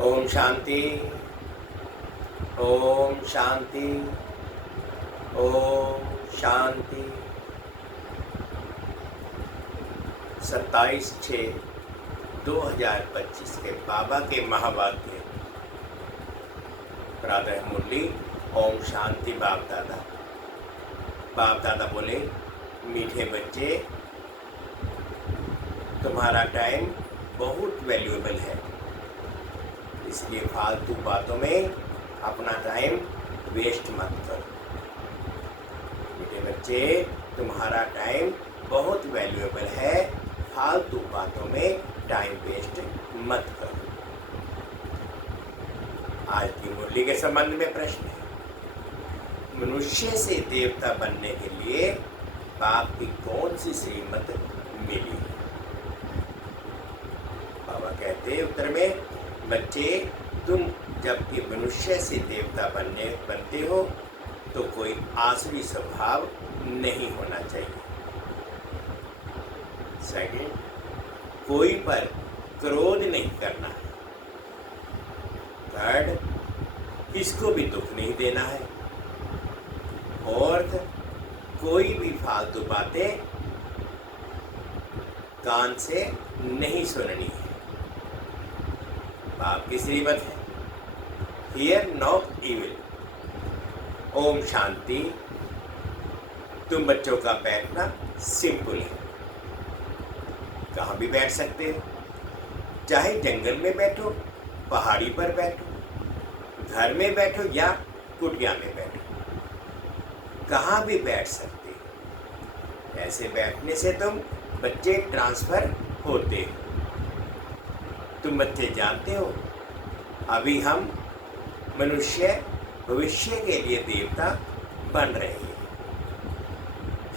ओम शांति। ओम शांति। ओम शांति। 27/6/2025 के बाबा के महावाक्य प्रातः मुरली। ओम शांति। बाप दादा बोले, मीठे बच्चे, तुम्हारा टाइम बहुत वैल्यूएबल है, इसलिए फालतू बातों में अपना टाइम वेस्ट मत करो। मीठे बच्चे, तुम्हारा टाइम बहुत वैल्यूएबल है, फालतू बातों में टाइम वेस्ट मत करो। आज की मुरली के संबंध में प्रश्न है, मनुष्य से देवता बनने के लिए बाप की कौन सी श्रीमत मिली? बाबा कहते हैं उत्तर में, बच्चे, तुम जबकि मनुष्य से देवता बनते हो तो कोई आसुरी स्वभाव नहीं होना चाहिए। सेकंड, कोई पर क्रोध नहीं करना है। थर्ड, किसको भी दुख नहीं देना है। फोर्थ, कोई भी फालतू बातें कान से नहीं सुननी है। बाप की श्रीमत है, here no evil. Om Shanti. तुम बच्चों का बैठना सिंपल है, कहाँ भी बैठ सकते हो, चाहे जंगल में बैठो, पहाड़ी पर बैठो, घर में बैठो या कुटिया में बैठो, कहाँ भी बैठ सकते हो। ऐसे बैठने से तुम बच्चे ट्रांसफर होते हो। तुम बच्चे जानते हो, अभी हम मनुष्य भविष्य के लिए देवता बन रहे हैं।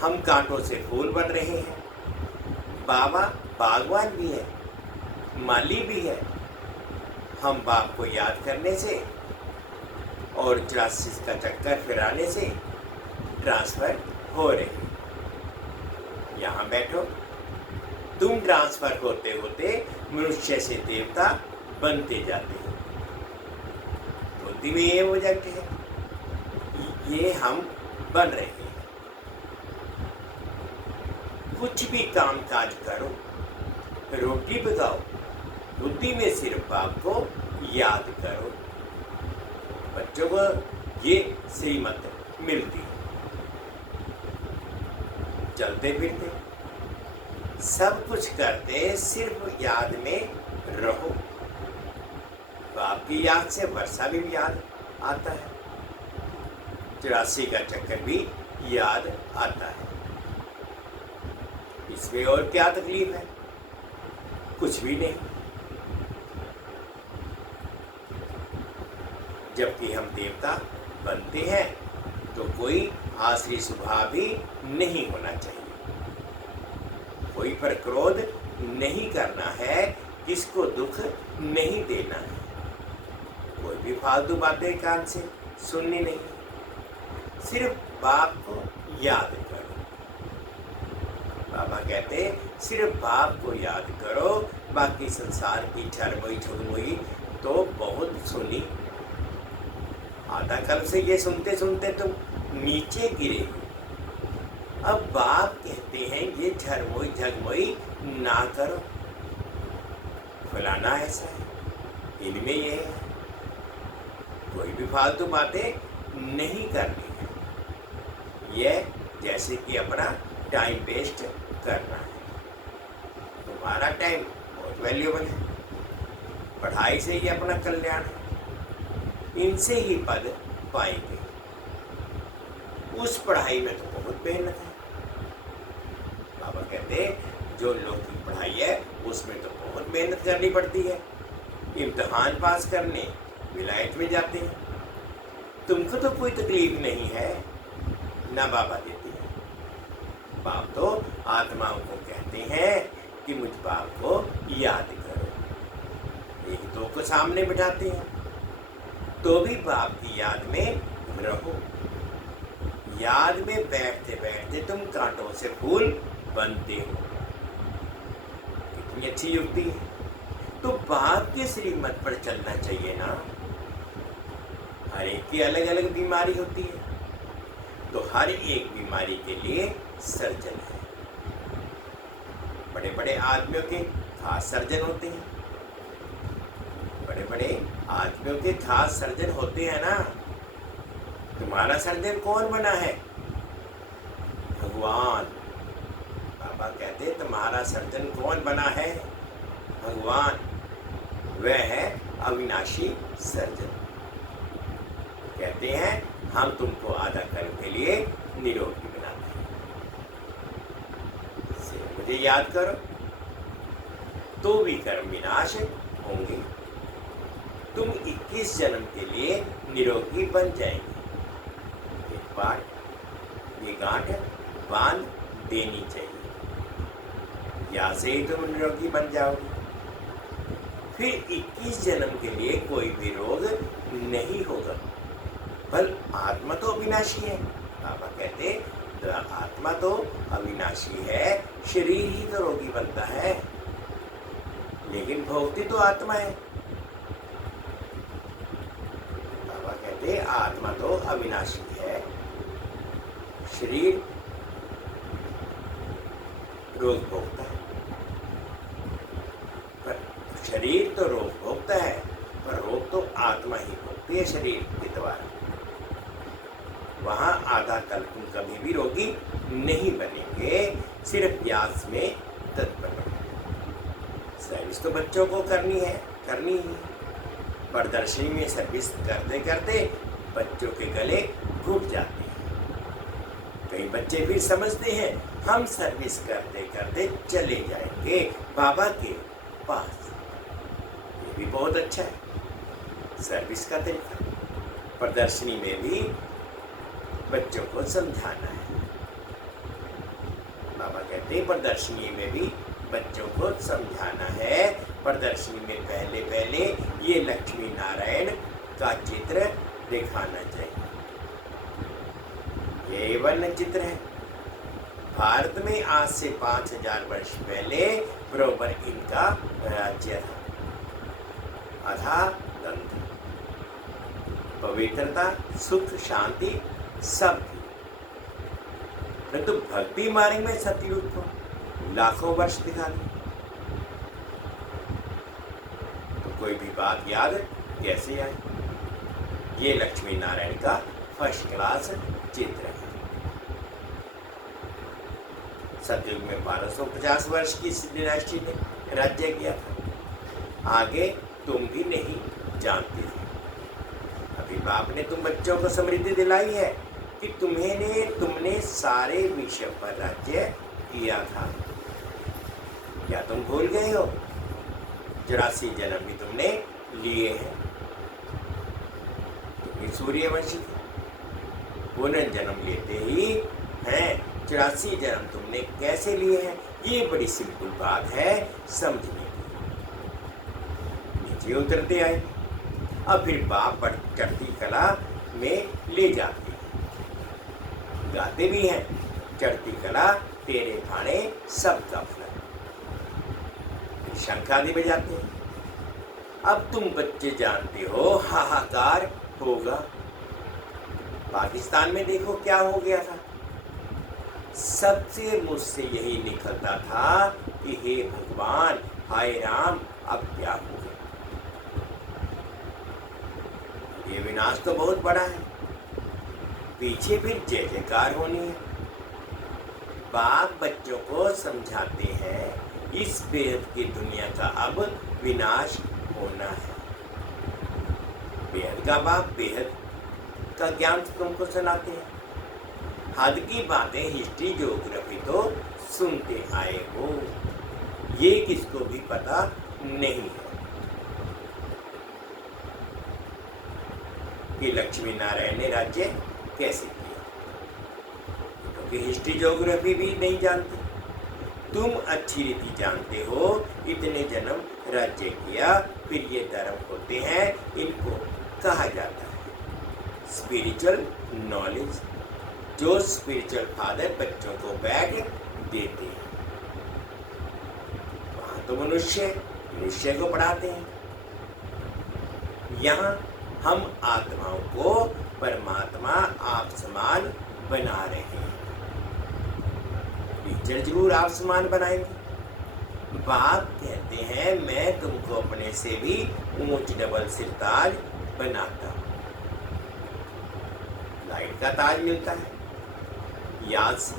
हम कांटों से फूल बन रहे हैं। बाबा बागवान भी है, माली भी है। हम बाप को याद करने से और 84 का चक्कर फिराने से ट्रांसफर हो रहे हैं। यहाँ बैठो, तुम ट्रांसफर होते होते मनुष्य से देवता बनते जाते हो। बुद्धि में ये हो जाते हैं, ये हम बन रहे हैं। कुछ भी काम काज करो, रोटी पकाओ, बुद्धि में सिर्फ बाप को याद करो। बच्चों को ये श्रीमत मिलती है। चलते फिरते सब कुछ करते, सिर्फ याद में रहो। बाप की याद से वर्षा भी याद आता है, 84 का चक्कर भी याद आता है। इसमें और क्या तकलीफ है? कुछ भी नहीं। जबकि हम देवता बनते हैं तो कोई आसुरी स्वभाव भी नहीं होना चाहिए। कोई पर क्रोध नहीं करना है, किसको दुख नहीं देना है। कोई भी फालतू बातें कान से सुननी नहीं, सिर्फ बाप को याद करो। बाबा कहते, सिर्फ बाप को याद करो, बाकी संसार की छरमोई छुरमोई तो बहुत सुनी। आधा कल से ये सुनते सुनते तुम नीचे गिरे। अब बाप कहते हैं ये झरमोई झगमोई ना करो, फलाना ऐसा है, इनमें ये है। कोई भी फालतू बातें नहीं करनी है। ये जैसे कि अपना टाइम वेस्ट करना है। तुम्हारा टाइम बहुत वैल्यूएबल है, पढ़ाई से ही अपना कल्याण है, इनसे ही पद पाएंगे। उस पढ़ाई में तो बहुत मेहनत है। बाबा कहते, जो लोग की पढ़ाई है उसमें तो बहुत मेहनत करनी पड़ती है। इम्तिहान पास करने विलायत में जाते हैं। तुमको तो कोई तकलीफ नहीं है, ना बाबा देते हैं। बाप तो आत्माओं को कहते हैं कि मुझ बाप को याद करो। एक दो को सामने बिठाते हैं तो भी बाप की याद में रहो। याद में बैठते बैठते तुम कांटों से फूल बनते हो। कितनी अच्छी युक्ति है। तो बाप के श्रीमत पर चलना चाहिए ना। हर एक की अलग अलग बीमारी होती है, तो हर एक बीमारी के लिए सर्जन है। बड़े बड़े आदमियों के खास सर्जन होते हैं, बड़े बड़े आदमियों के खास सर्जन होते हैं ना। तुम्हारा सर्जन कौन बना है? भगवान। बाबा कहते हैं तुम्हारा सर्जन कौन बना है? भगवान। वह है अविनाशी सर्जन। कहते हैं हम तुमको आधा कर्म के लिए निरोगी बनाते हैं। मुझे याद करो तो भी कर्म विनाश होंगे। तुम 21 जन्म के लिए निरोगी बन जाएंगे। एक बार ये गांठ बांध देनी चाहिए, या से ही तुम निरोगी बन जाओगे। फिर 21 जन्म के लिए कोई भी रोग नहीं होगा। बल आत्मा तो अविनाशी है। बाबा कहते तो आत्मा तो अविनाशी है, शरीर ही तो रोगी बनता है, लेकिन भोगती तो आत्मा है। बाबा कहते आत्मा तो अविनाशी है, शरीर रोग भोगता है। पर शरीर तो रोग भोगता है, पर रोग तो आत्मा ही भोगती है शरीर के द्वारा। वहाँ आधा कल तुम कभी भी रोगी नहीं बनेंगे, सिर्फ व्यास में तत्पर बनेंगे। सर्विस तो बच्चों को करनी ही। प्रदर्शनी में सर्विस करते करते बच्चों के गले घुट जाते हैं। कई बच्चे फिर समझते हैं हम सर्विस करते करते चले जाएंगे बाबा के पास। ये भी बहुत अच्छा है सर्विस का तरीका। प्रदर्शनी में भी बच्चों को समझाना है। बाबा कहते हैं प्रदर्शनी में भी बच्चों को समझाना है। प्रदर्शनी में पहले पहले ये लक्ष्मी नारायण का चित्र दिखाना चाहिए। ये वर्ण चित्र है। भारत में आज से 5000 वर्ष पहले बरोबर इनका राज्य था। अथा दंत, पवित्रता, सुख, शांति सब थी। परंतु भक्ति मार्ग में सतयुग को लाखों वर्ष दिखा दी। तो कोई भी बात याद कैसे आए? ये लक्ष्मी नारायण का फर्स्ट क्लास चित्र है। सतयुग में 1250 वर्ष की डिनास्टी ने राज्य किया था। आगे तुम भी नहीं जानते थे। अभी बाप ने तुम बच्चों को समृद्धि दिलाई है कि तुमने सारे विश्व पर राज्य किया था। क्या तुम भूल गए हो? 84 जन्म भी तुमने लिए हैं। तुम सूर्यवंशी थे। पुनर्जन्म लेते ही हैं। 84 जन्म तुमने कैसे लिए हैं? ये बड़ी सिंपल बात है समझने की। नीचे उतरते आए। अब फिर बाप पर चढ़ती कला में ले जाते हैं। गाते भी हैं चढ़ती कला तेरे भाणे सबका भला। शंख आदि बजाते हैं। अब तुम बच्चे जानते हो हाहाकार होगा। पाकिस्तान में देखो क्या हो गया था। सबसे मुझसे यही निकलता था कि हे भगवान, हाय राम, अब क्या हो गया। ये विनाश तो बहुत बड़ा है। पीछे फिर जय जयकार होनी है। बाप बच्चों को समझाते हैं इस बेहद की दुनिया का अब विनाश होना है। बेहद का बाप बेहद का ज्ञान तुमको सुनाते हैं। हद की बातें हिस्ट्री ज्योग्राफी तो सुनते आए हो, ये किसको भी पता नहीं है कि लक्ष्मी नारायण ने राज्य कैसे किया, क्योंकि हिस्ट्री ज्योग्राफी भी नहीं जानते। तुम अच्छी रीति जानते हो, इतने जन्म राज्य किया, फिर ये धर्म होते हैं, इनको कहा जाता है स्पिरिचुअल नॉलेज, जो स्पिरिचुअल फादर बच्चों को बैग देते हैं। वहाँ तो मनुष्य मनुष्य को पढ़ाते हैं। यहाँ हम आत्माओं को परमात्मा आप समान बना रहे हैं। टीचर जरूर आप समान बनाएंगे। बाप कहते हैं मैं तुमको अपने से भी ऊंच डबल सिरताज बनाता हूं। लाइट का ताज मिलता है याद से,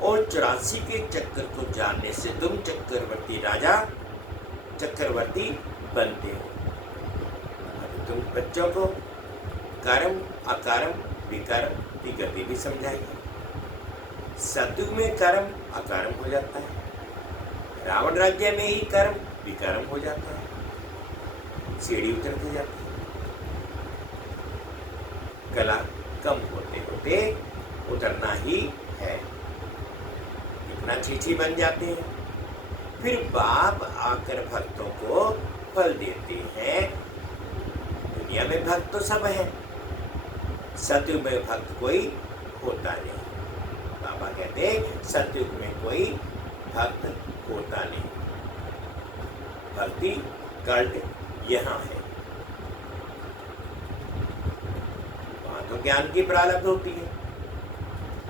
और 84 के चक्कर को जानने से तुम चक्रवर्ती राजा चक्रवर्ती बनते हो। तुम बच्चों को कर्म अकर्म विकर्म की गति भी समझाएगी। सतयुग में कर्म अकर्म हो जाता है, रावण राज्य में ही कर्म विकर्म हो जाता है, सीढ़ी उतरती जाती है। कला कम होते होते उतरना ही है, इतना चीची बन जाते हैं। फिर बाप आकर भक्तों को फल देते हैं। दुनिया में भक्त तो सब है, सतयुग में भक्त कोई होता नहीं। बाबा कहते सतयुग में कोई भक्त होता नहीं। भक्ति कल्ट यहाँ है, वहां तो ज्ञान की प्रारब्ध होती है।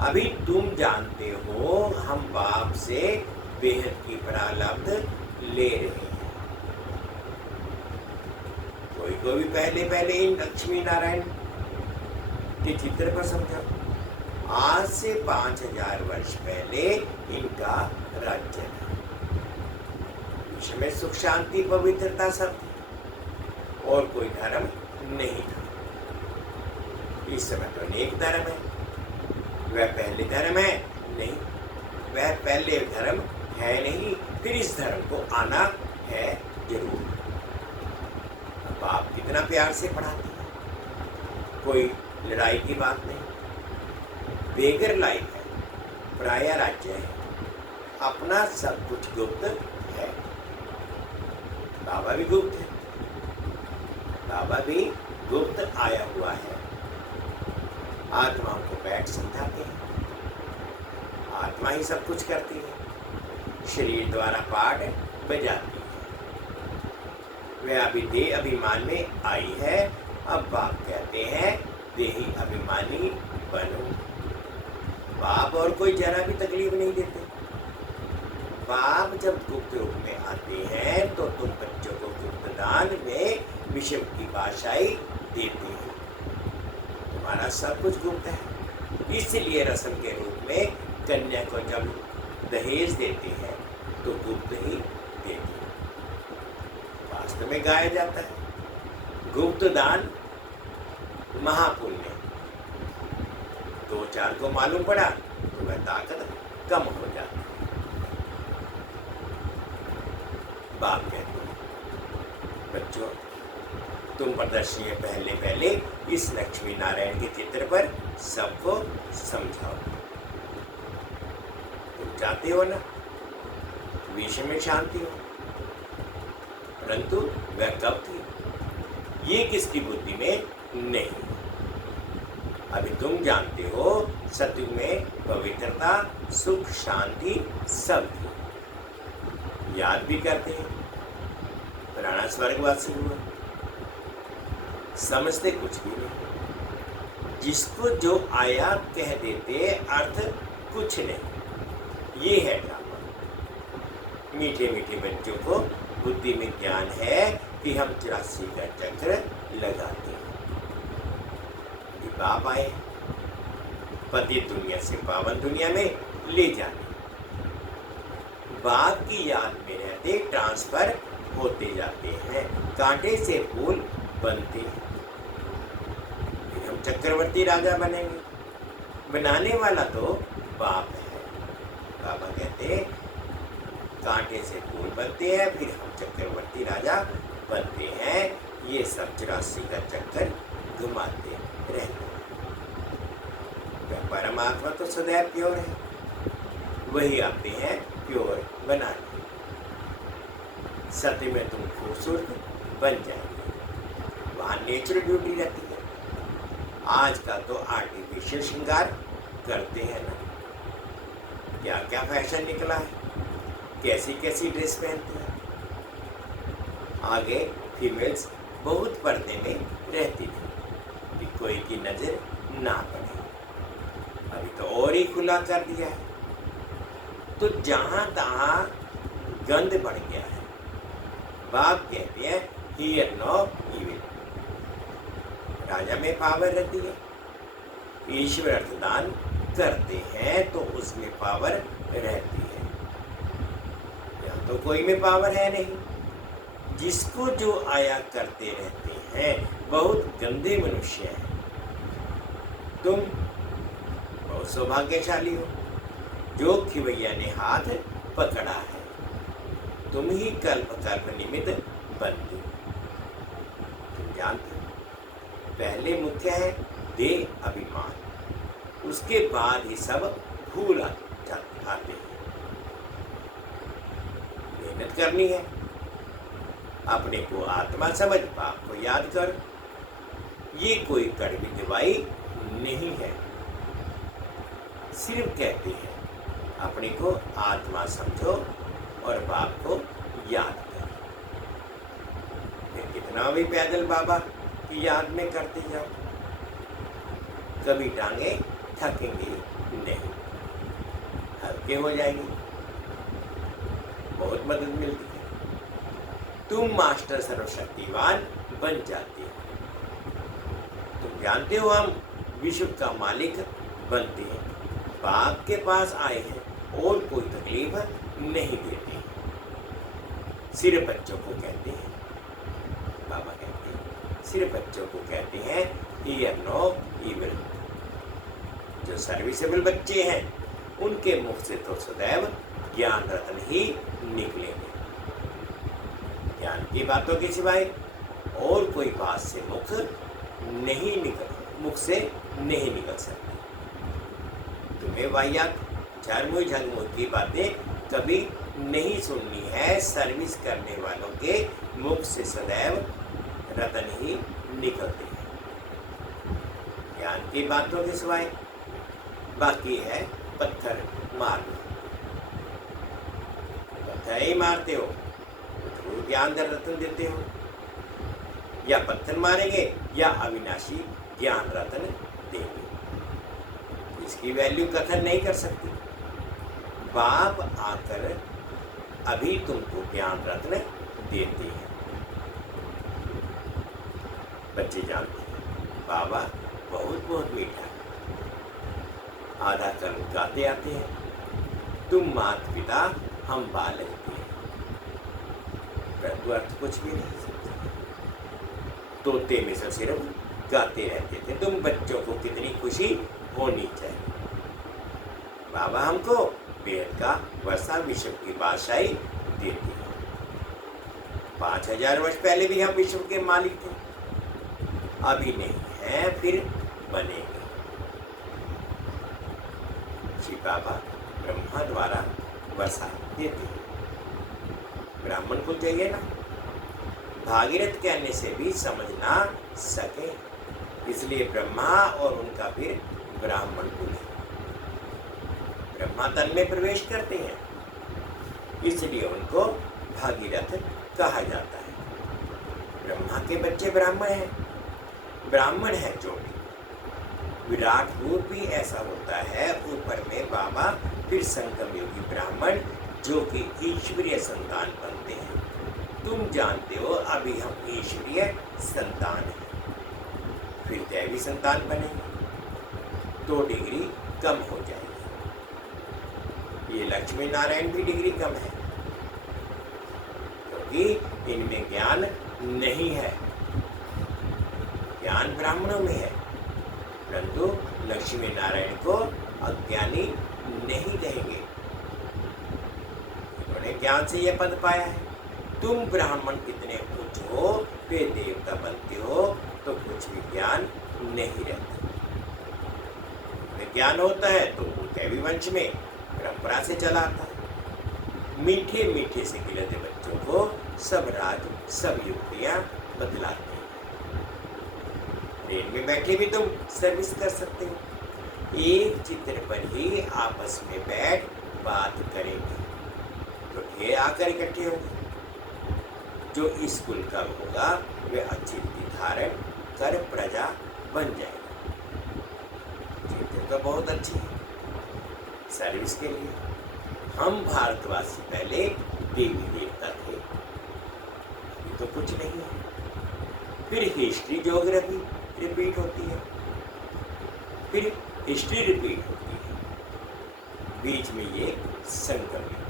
अभी तुम जानते हो हम बाप से बेहद की प्रारब्ध ले रहे हैं। कोई को भी पहले इन लक्ष्मी नारायण के चित्र पर समझा। आज से 5000 वर्ष पहले इनका राज्य था। विश्व में सुख शांति पवित्रता सब थी और कोई धर्म नहीं था। इस समय तो अनेक धर्म है। वह पहले धर्म है नहीं, वह पहले धर्म है नहीं, फिर इस धर्म को आना है जरूर। बाप कितना प्यार से पढ़ाते हैं, कोई लड़ाई की बात नहीं। बेगर लाइफ है, पराया राज्य है, अपना सब कुछ गुप्त है। बाबा भी गुप्त है, बाबा भी गुप्त आया हुआ है। आत्माओं को बैठ समझाते हैं, आत्मा ही सब कुछ करती है, शरीर द्वारा पाठ बजाती है। वह अभी देह अभिमान में आई है। अब बाप कहते हैं देही अभिमानी बनो। बाप और कोई जरा भी तकलीफ नहीं देते। बाप जब गुप्त रूप में आते हैं तो तुम बच्चों को गुप्त दान में विषय की भाषाई देते हैं। तुम्हारा सब कुछ गुप्त है, इसलिए रस्म के रूप में कन्या को जब दहेज देते हैं तो गुप्त ही देते हैं। वास्तव में गाया जाता है गुप्त दान महापुण्य। 2-4 को मालूम पड़ा तो वह ताकत कम हो जाती। बाप कहते हैं बच्चों तुम प्रदर्शनी पहले इस लक्ष्मी नारायण के चित्र पर सबको समझाओ। तुम चाहते हो ना विश्व में शांति हो, परंतु वह कब थी ये किसकी बुद्धि में नहीं। अभी तुम जानते हो सतयुग में पवित्रता सुख शांति सब थी। याद भी करते हैं पुराना स्वर्गवासी हुआ, समझते कुछ भी नहीं। जिसको जो आया कह देते, अर्थ कुछ नहीं। ये है ड्रामा। मीठे मीठे बच्चों को बुद्धि में ज्ञान है कि हम 84 का चक्र लगाते हैं। बाप आए पति दुनिया से पावन दुनिया में ले जाने। बाप की याद में रहते ट्रांसफर होते जाते हैं, कांटे से फूल बनते हैं। फिर हम चक्रवर्ती राजा बनेंगे। बनाने वाला तो बाप है। बाबा कहते कांटे से फूल बनते हैं, फिर हम चक्रवर्ती राजा बनते हैं। ये सब 84 का चक्कर घुमाते रहते हैं। परमात्मा तो सदैव प्योर है, वही आते हैं प्योर बनाने। सत्य में तुम खूबसूरत बन जाएंगे, वहाँ नेचुरल ब्यूटी रहती है। आज का तो आर्टिफिशियल श्रृंगार करते हैं ना, क्या क्या फैशन निकला है, कैसी कैसी ड्रेस पहनते हैं। आगे फीमेल्स बहुत पर्दे में रहती थी कि कोई की नजर ना पड़े। अभी तो और ही खुला कर दिया है, तो जहां तहां गंद बढ़ गया है। बाप कहते हैं हियर नो इविल। राजा में पावर रहती है, ईश्वर अर्थदान करते हैं तो उसमें पावर रहती है। यहाँ तो कोई में पावर है नहीं। जिसको जो आया करते रहते हैं बहुत गंदे मनुष्य हैं। तुम बहुत सौभाग्यशाली हो जो खिवैया ने हाथ पकड़ा है। तुम ही कल्प कल्प निमित्त बनती। तुम जानते हो पहले मुख्य है देह अभिमान, उसके बाद ही सब भूल आते हैं। मेहनत करनी है, अपने को आत्मा समझ बाप को याद कर। ये कोई कड़वी दवाई नहीं है, सिर्फ कहती है अपने को आत्मा समझो और बाप को याद करो। फिर कितना भी पैदल बाबा की याद में करते जाओ, कभी टांगे थकेंगे नहीं, हल्के हो जाएंगे। बहुत मदद मिलती है। तुम मास्टर सर्वशक्तिवान बन जाते हो। तुम जानते हो हम विश्व का मालिक बनते हैं। बाप के पास आए हैं और कोई तकलीफ नहीं देते। सिर्फ बच्चों को कहते हैं, बाबा कहते हैं सिर्फ बच्चों को कहते हैं हियर नो इविल। जो सर्विसेबल बच्चे हैं उनके मुख से तो सदैव ज्ञान रत्न ही निकलेंगे। ज्ञान की बातों के सिवाय और कोई बात से मुख से नहीं निकल सकती। तुम्हें वाहियात झरमुई झंगमुई की बातें कभी नहीं सुननी है। सर्विस करने वालों के मुख से सदैव रतन ही निकलते हैं। ज्ञान की बातों के सिवाय बाकी है पत्थर मारना। पत्थर ही मारते हो तो ज्ञान रतन देते हो, या पत्थर मारेंगे या अविनाशी ज्ञान रतन देंगे। इसकी वैल्यू कथन नहीं कर सकती। बाप आकर अभी तुमको ज्ञान रत्न देते हैं। बच्चे जानते हैं बाबा बहुत बहुत मीठा है। आधा कर्म गाते आते हैं। तुम माता पिता हम बालक थे, परंतु अर्थ कुछ भी नहीं समझते। तोते में से सिर्फ गाते रहते थे। तुम बच्चों को कितनी खुशी होनी चाहिए। बाबा हमको वेद का वर्षा विश्व की बादशाही देती है। 5000 वर्ष पहले भी हम विश्व के मालिक थे, अभी नहीं है, फिर बनेंगे। श्री बाबा ब्रह्मा द्वारा वर्षा देते हैं। ब्राह्मण को चाहिए ना, भागीरथ कहने से भी समझ ना सके, इसलिए ब्रह्मा और उनका फिर ब्राह्मण कुल है। ब्रह्मा तन में प्रवेश करते हैं, इसलिए उनको भागीरथ कहा जाता है। ब्रह्मा के बच्चे ब्राह्मण हैं। ब्राह्मण है जो विराट रूप भी ऐसा होता है। ऊपर में बाबा फिर संगम योगी ब्राह्मण जो कि ईश्वरीय संतान बनते हैं। तुम जानते हो अभी हम ईश्वरीय संतान हैं, फिर दैवी संतान बनेंगे तो डिग्री कम हो जाएगी। ये लक्ष्मी नारायण भी डिग्री कम है क्योंकि इनमें ज्ञान नहीं है। ज्ञान ब्राह्मणों में है, परंतु लक्ष्मी नारायण को अज्ञानी नहीं कहेंगे। उन्होंने ज्ञान से यह पद पाया है। तुम ब्राह्मण कितने उच्च हो, वे देवता बनते हो तो कुछ भी ज्ञान नहीं रहता। ज्ञान होता है तो दैवी वंश में परंपरा से चला आता है। मीठे मीठे से खिलते बच्चों को सब राज सब युक्तियां बतलाते हैं। ट्रेन में बैठे भी तुम सर्विस कर सकते हो। एक चित्र पर ही आपस में बैठ बात करेंगे तो ढेर आकर इकट्ठे होंगे। जो इस कुल का होगा वे अच्छी रीति धारण कर प्रजा बन जाएगा। तो बहुत अच्छी है सर्विस के लिए। हम भारतवासी पहले देवी देवता थे, अभी तो कुछ नहीं है। फिर हिस्ट्री ज्योग्राफी रिपीट होती है, फिर हिस्ट्री रिपीट होती है, बीच में ये संगम है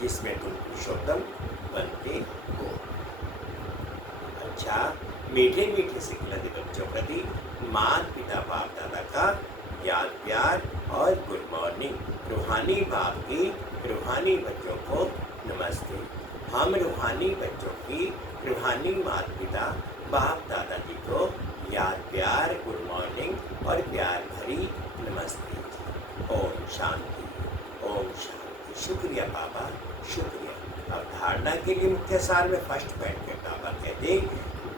जिसमें तुम पुरुषोत्तम बनते हो। अच्छा, मीठे मीठे सिखलाते बच्चों प्रति माता पिता बाप दादा का याद प्यार और गुड मॉर्निंग। रूहानी बाप की रूहानी बच्चों को नमस्ते। हम रूहानी बच्चों की रूहानी माता पिता बाप दादा जी को याद प्यार गुड मॉर्निंग और प्यार भरी नमस्ते। ओम शांति, ओम शांति। शुक्रिया बाबा, शुक्रिया। अब धारणा के लिए मुख्य सार में फर्स्ट पॉइंट में बाबा कहते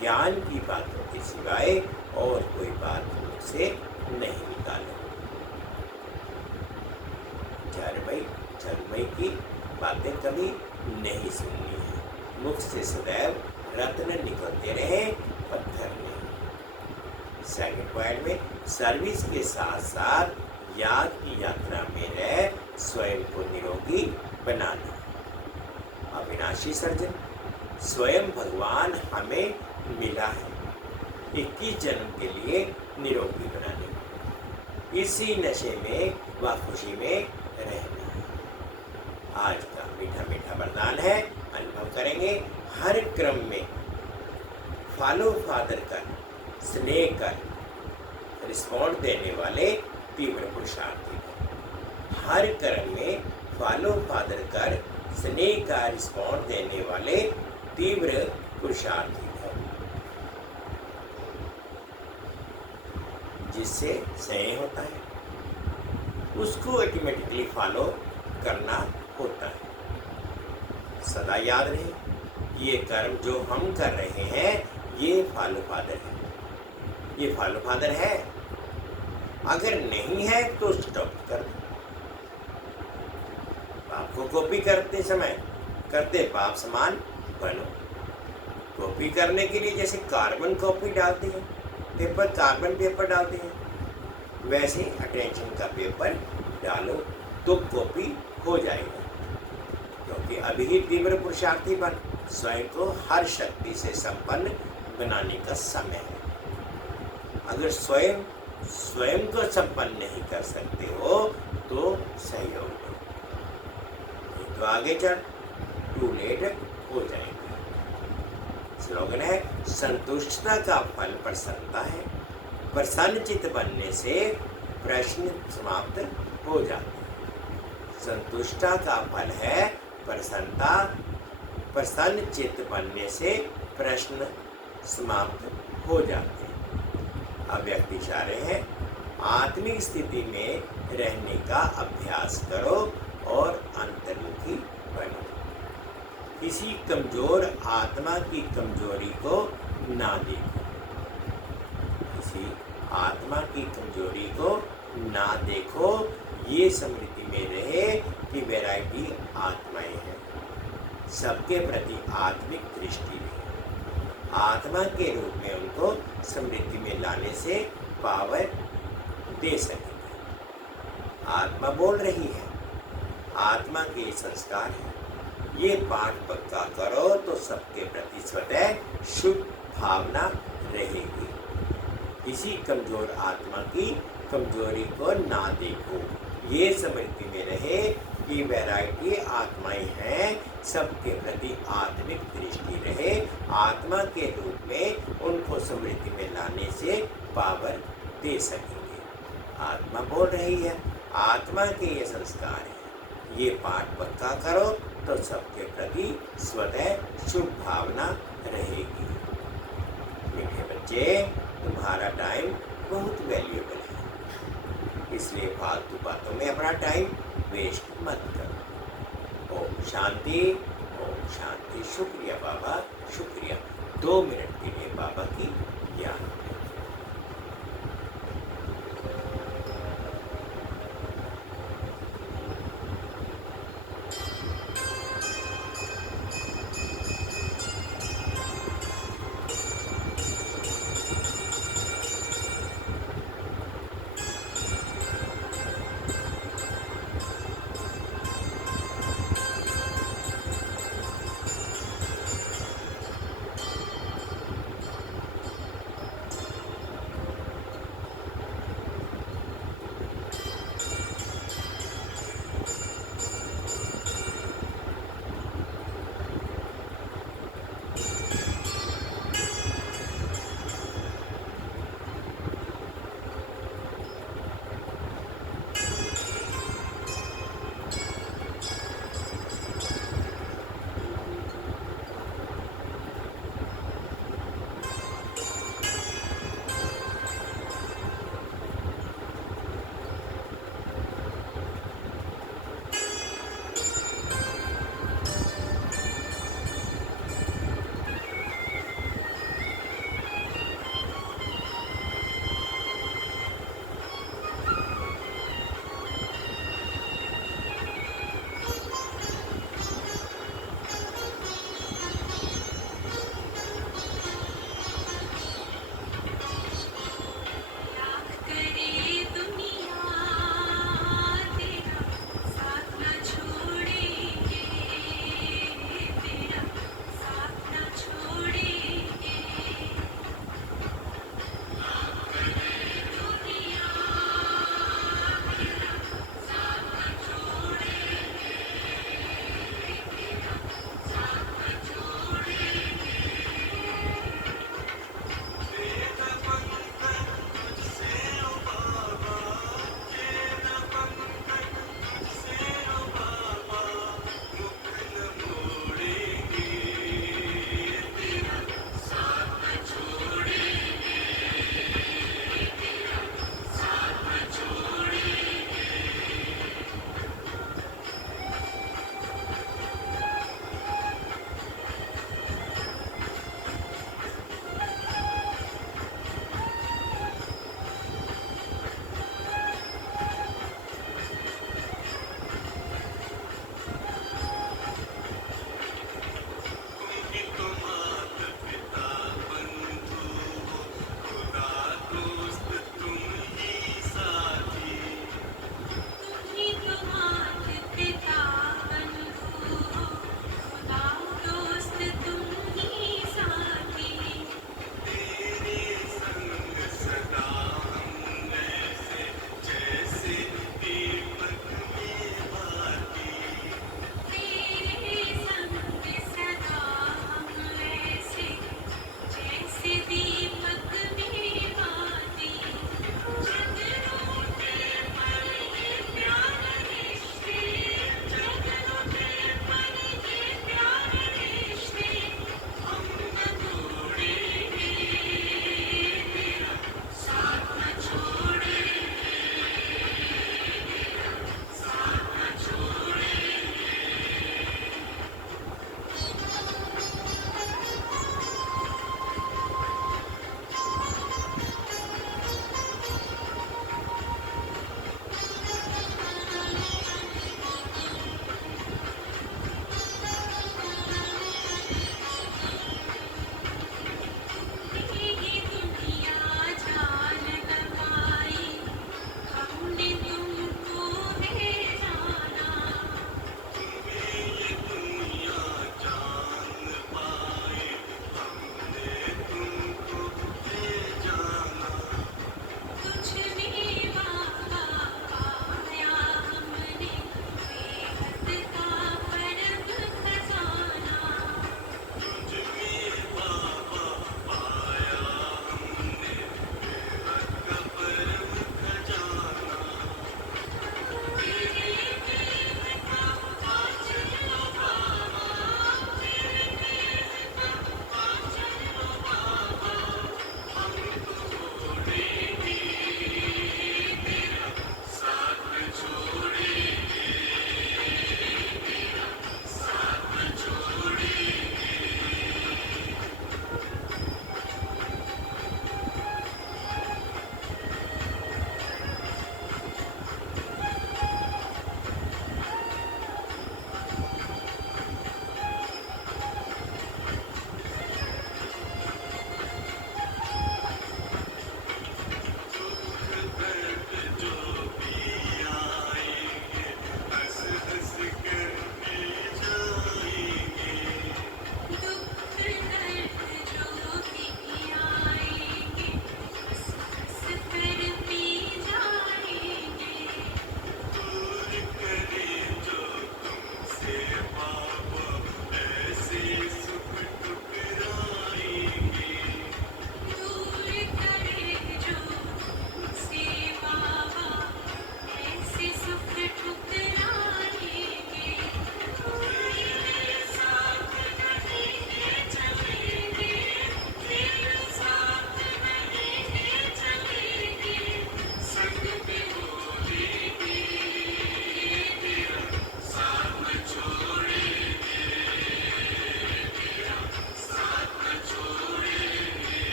ज्ञान की बातों के सिवाय और कोई बात मुझसे नहीं निकालो। चरमई की बातें कभी नहीं सुननी है। मुख से सदैव रत्न निकलते रहे, पत्थर नहीं। सेकंड पॉइंट में सर्विस के साथ साथ याद की यात्रा में रह स्वयं को निरोगी बनाना। अविनाशी सर्जन स्वयं भगवान हमें मिला है 21 जन्म के लिए निरोगी बनाने। इसी नशे में व खुशी में रहना। आज का मीठा मीठा वरदान है, अनुभव करेंगे। हर क्रम में फॉलो फादर कर, स्नेह कर, रिस्पॉन्ड देने वाले तीव्र पुरुषार्थी हो। हर क्रम में फॉलो फादर कर, स्नेह का रिस्पॉन्ड देने वाले तीव्र पुरुषार्थी हो, जिससे स्नेह होता है उसको ऑटोमेटिकली फॉलो करना होता है। सदा याद रहे ये कर्म जो हम कर रहे हैं ये फॉलो फादर है, ये फॉलो फादर है। अगर नहीं है तो स्टॉप कर दो। बाप को कॉपी करते समय करते बाप समान बनो। कॉपी करने के लिए जैसे कार्बन कॉपी डालते हैं पेपर, कार्बन पेपर डालते हैं, वैसे अटेंशन का पेपर डालो तो कॉपी हो जाएगा। क्योंकि अभी ही तीव्र पुरुषार्थी बन स्वयं को हर शक्ति से संपन्न बनाने का समय है। अगर स्वयं को संपन्न नहीं कर सकते हो तो सहयोग दो, नहीं तो आगे चल टू लेट हो जाएगा। स्लोगन है संतुष्टता का फल प्रसन्नता है। प्रसन्न चित्त बनने से प्रश्न समाप्त हो जाते हैं। संतुष्टता का फल है प्रसन्नता। प्रसन्न चित्त बनने से प्रश्न समाप्त हो जाते हैं। अब व्यक्ति चाह रहे हैं आत्मिक स्थिति में रहने का अभ्यास करो और अंतर्मुखी बनो। किसी कमजोर आत्मा की कमजोरी को ना देखो। किसी आत्मा की कमजोरी को ना देखो। ये स्मृति में रहे कि वैरायटी आत्माएं हैं। सबके प्रति आत्मिक दृष्टि रहे। आत्मा के रूप में उनको स्मृति में लाने से पावर दे सकेंगे। आत्मा बोल रही है, आत्मा के संस्कार है। ये पाठ पक्का करो तो सबके प्रति स्वतः शुभ भावना रहेगी। किसी कमजोर आत्मा की कमजोरी को ना देखो। ये स्मृति में रहे कि वैरायटी आत्माएं हैं। सबके प्रति आत्मिक दृष्टि रहे। आत्मा के रूप में उनको स्मृति में लाने से पावर दे सकेंगे। आत्मा बोल रही है, आत्मा के ये संस्कार है। ये पाठ पक्का करो तो सबके प्रति स्वतः शुभ भावना रहेगी। मीठे बच्चे, तुम्हारा टाइम बहुत वैल्यूएबल है, इसलिए फालतू बातों में अपना टाइम वेस्ट मत करो। ओम शांति, ओम शांति। शुक्रिया बाबा, शुक्रिया। 2 मिनट के लिए बाबा की याद।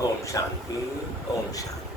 ओम शांति, ओम शांति।